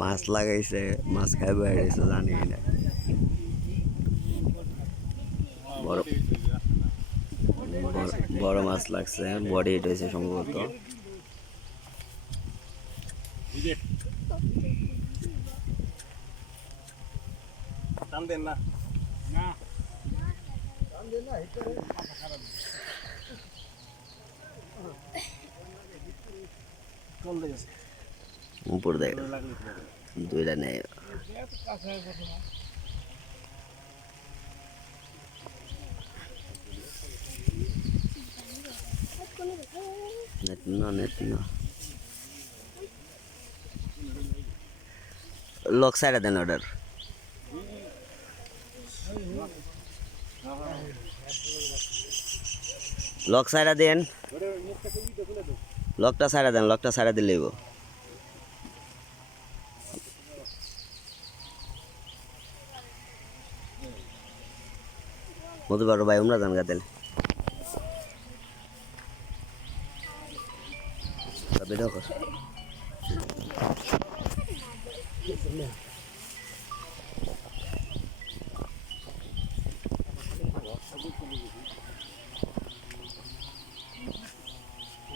মাছ লাগাইছে, মাছ খাই বেড়াইছে জানি না। বড় বড় মাছ লাগছে, বডি হিট হয়েছে সম্ভবত। উপর দেখ দুইটা নেই। নেট না লক সাইডে দেন অর্ডার। লক সাইডে দেন, লকটা সাইডে দেন, লকটা সাইডে দিলেই মধু বারো ভাই উমরা জান গাতেন ভিডিও কর।